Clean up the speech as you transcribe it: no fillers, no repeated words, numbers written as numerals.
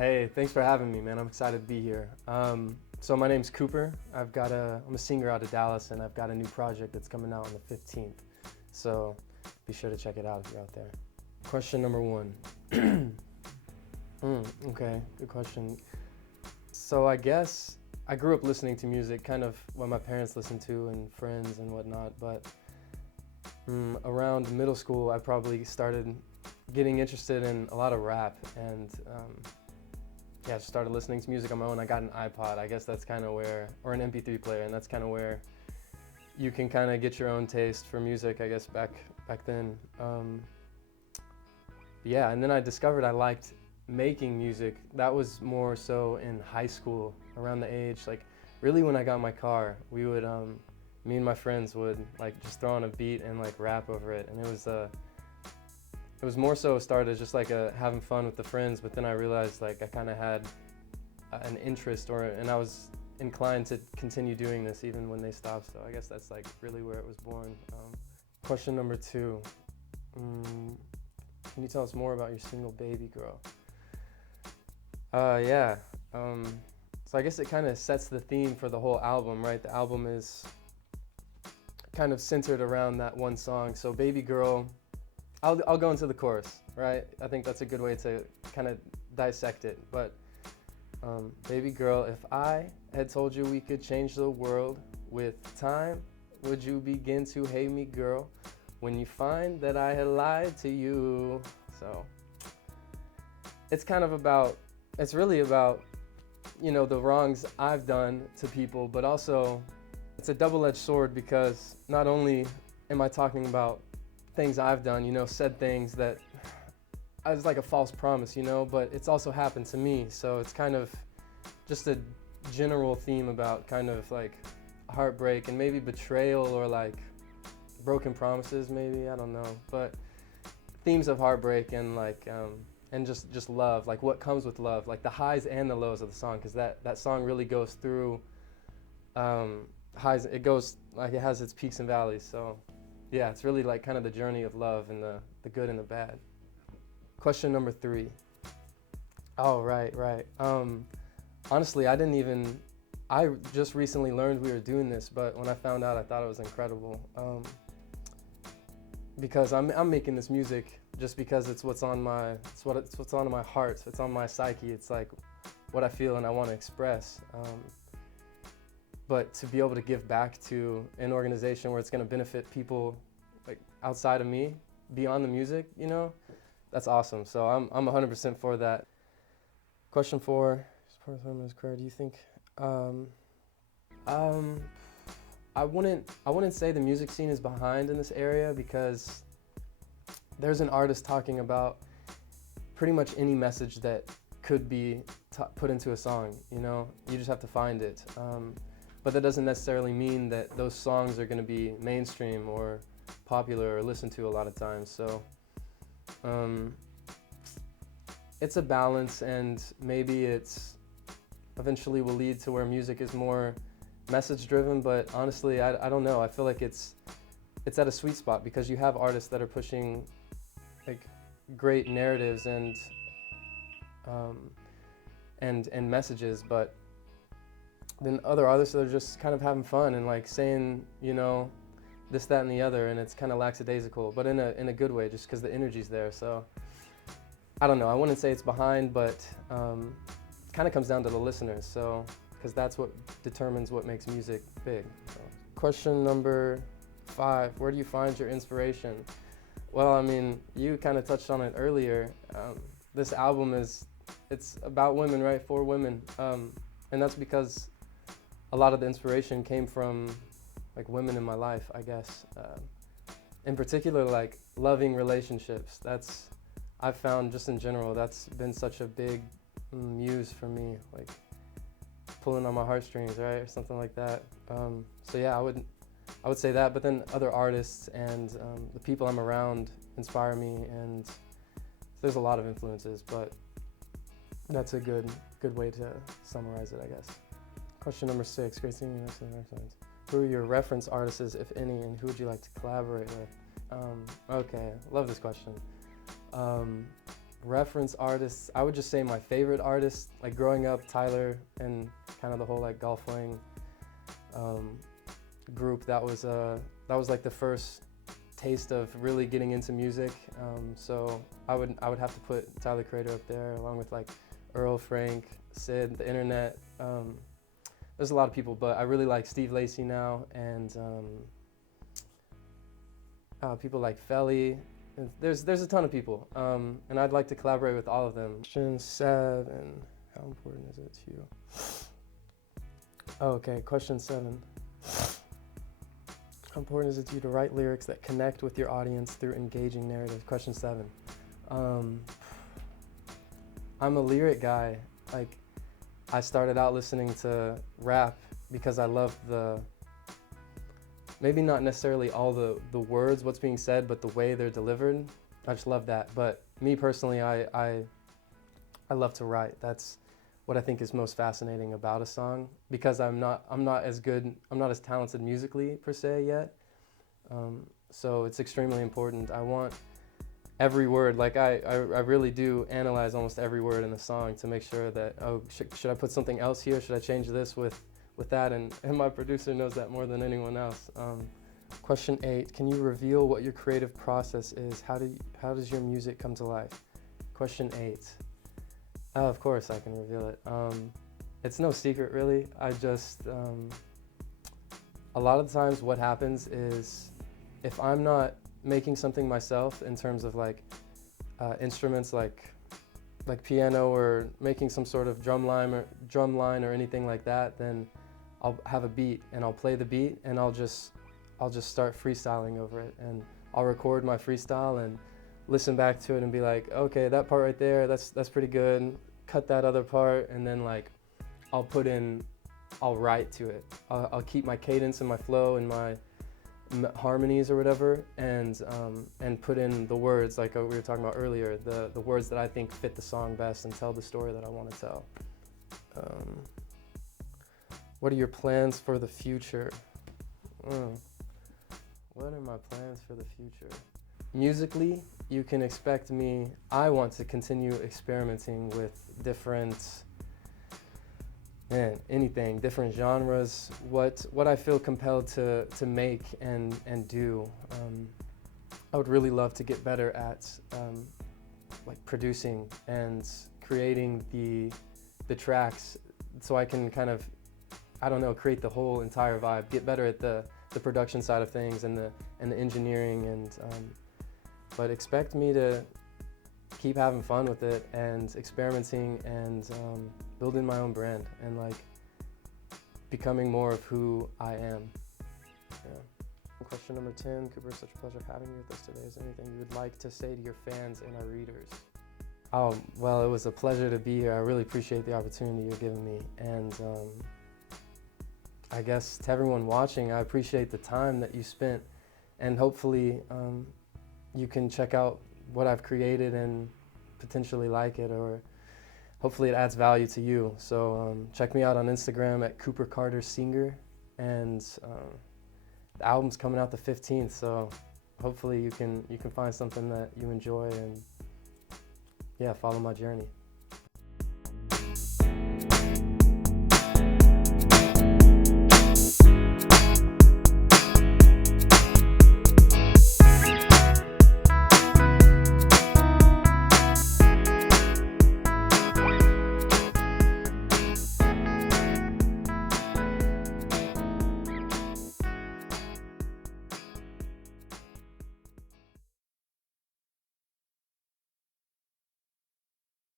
Hey, thanks for having me, man. I'm excited to be here. So my name's Cooper. I'm a singer out of Dallas, and I've got a new project that's coming out on the 15th. So be sure to check it out if you're out there. Question number one. Okay, good question. So I guess I grew up listening to music, kind of what my parents listened to and friends and whatnot, but around middle school, I probably started getting interested in a lot of rap and yeah, just started listening to music on my own. I got an iPod. I guess that's kind of where, or an MP3 player, and that's kind of where you can kind of get your own taste for music, I guess, back then. Yeah, and then I discovered I liked making music. That was more so in high school, around the age, like really when I got my car, we would, me and my friends would like just throw on a beat and like rap over it, and it was more so started just like having fun with the friends, but then I realized like I kind of had an interest and I was inclined to continue doing this even when they stopped, so I guess that's like really where it was born. Question number two, can you tell us more about your single Babygurl? Yeah, so I guess it kind of sets the theme for the whole album, right? The album is kind of centered around that one song. So Babygurl, I'll go into the chorus, right? I think that's a good way to kind of dissect it. But Babygurl, if I had told you we could change the world with time, would you begin to hate me, girl, when you find that I had lied to you? So it's kind of about, it's really about, you know, the wrongs I've done to people, but also it's a double-edged sword because not only am I talking about things I've done, you know, said things that I was like a false promise, you know, but it's also happened to me. So it's kind of just a general theme about kind of like heartbreak and maybe betrayal or like broken promises, maybe, I don't know. But themes of heartbreak and like, and just love, like what comes with love, like the highs and the lows of the song, because that song really goes through highs, it goes, like it has its peaks and valleys. So yeah, it's really like kind of the journey of love and the good and the bad. Question number three. Oh, right. Honestly, I just recently learned we were doing this, but when I found out, I thought it was incredible. Because I'm making this music just because it's what's on my heart, it's on my psyche, it's like what I feel and I want to express. But to be able to give back to an organization where it's going to benefit people like outside of me, beyond the music, you know, that's awesome. So I'm 100% for that. Question 4, as part of Harmon's career, do you think? I wouldn't say the music scene is behind in this area because there's an artist talking about pretty much any message that could be put into a song. You know, you just have to find it. But that doesn't necessarily mean that those songs are going to be mainstream or popular or listened to a lot of times. So it's a balance, and maybe it's eventually will lead to where music is more message driven, but honestly, I don't know. I feel like it's at a sweet spot because you have artists that are pushing like great narratives and messages, but then other artists that are just kind of having fun and like saying, you know, this, that, and the other, and it's kind of lackadaisical, but in a good way, just because the energy's there. So I don't know. I wouldn't say it's behind, but it kind of comes down to the listeners. So because that's what determines what makes music big. So. Question number 5: where do you find your inspiration? Well, I mean, you kind of touched on it earlier. This album it's about women, right? For women, and that's because a lot of the inspiration came from like women in my life, I guess. In particular, like loving relationships. I've found just in general, that's been such a big muse for me, like pulling on my heartstrings, right, or something like that. So yeah, I would say that, but then other artists and the people I'm around inspire me, and there's a lot of influences, but that's a good way to summarize it, I guess. Question number 6, great singing, who are your reference artists, if any, and who would you like to collaborate with? Okay, love this question. Reference artists, I would just say my favorite artist, like growing up, Tyler and kind of the whole like Golf Wang group. That was like the first taste of really getting into music. So I would have to put Tyler Creator up there, along with like Earl, Frank, Sid, the internet. There's a lot of people, but I really like Steve Lacy now, and people like Felly. There's a ton of people, and I'd like to collaborate with all of them. Question 7, how important is it to you? Oh, okay, question 7. How important is it to you to write lyrics that connect with your audience through engaging narrative? Question 7. I'm a lyric guy. Like, I started out listening to rap because I loved maybe not necessarily all the words, what's being said, but the way they're delivered. I just love that. But me personally, I love to write. That's what I think is most fascinating about a song, because I'm not as talented musically per se yet. So it's extremely important. I want every word, like I really do analyze almost every word in the song to make sure that, oh, should I put something else here? Should I change this with that? And my producer knows that more than anyone else. Question 8, can you reveal what your creative process is? How does your music come to life? Question 8. Oh, of course I can reveal it. It's no secret really. I just, a lot of the times what happens is, if I'm not making something myself in terms of like instruments like piano, or making some sort of drum line or anything like that, then I'll have a beat and I'll play the beat and I'll just start freestyling over it, and I'll record my freestyle and listen back to it and be like, okay, that part right there, that's pretty good. Cut that other part, and then like I'll write to it. I'll keep my cadence and my flow and my harmonies or whatever, and put in the words like we were talking about earlier, the words that I think fit the song best and tell the story that I want to tell. What are your plans for the future? What are my plans for the future? Musically, you can expect me, I want to continue experimenting with different different genres, what I feel compelled to make and do. I would really love to get better at like producing and creating the tracks, so I can kind of, I don't know, create the whole entire vibe, get better at the production side of things and the engineering, and but expect me to keep having fun with it and experimenting and building my own brand and like becoming more of who I am. Yeah. Question number 10, Cooper, such a pleasure having you with us today. Is there anything you would like to say to your fans and our readers? Oh, well, it was a pleasure to be here. I really appreciate the opportunity you're giving me. And I guess to everyone watching, I appreciate the time that you spent, and hopefully you can check out what I've created and potentially like it, or hopefully it adds value to you. So check me out on Instagram at Cooper Carter Singer, and the album's coming out the 15th, so hopefully you can find something that you enjoy, and yeah, follow my journey.